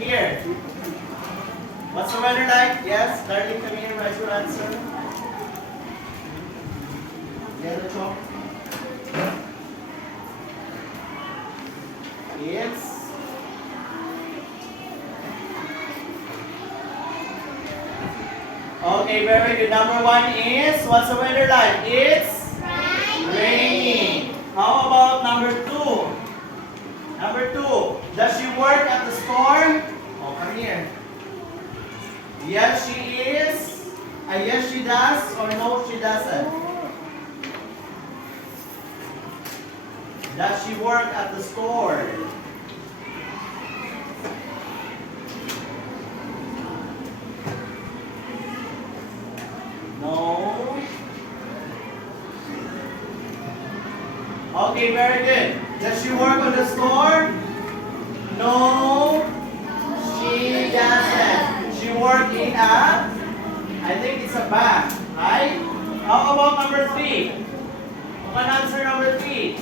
Here. What's the weather like? Yes, darling, come here. Write your answer. Yellow chalk. It's okay, very good. Number 1 is what's the weather like? It's raining. How about number 2? Number 2, does she work at the store? Oh, come here. Yes, she is. Yes, she does, or no, she doesn't. Does she work at the store? No. Okay, very good. Does she work on the store? No, she doesn't. She works in a, I think it's a bank, right? How about number 3? Who can answer number 3?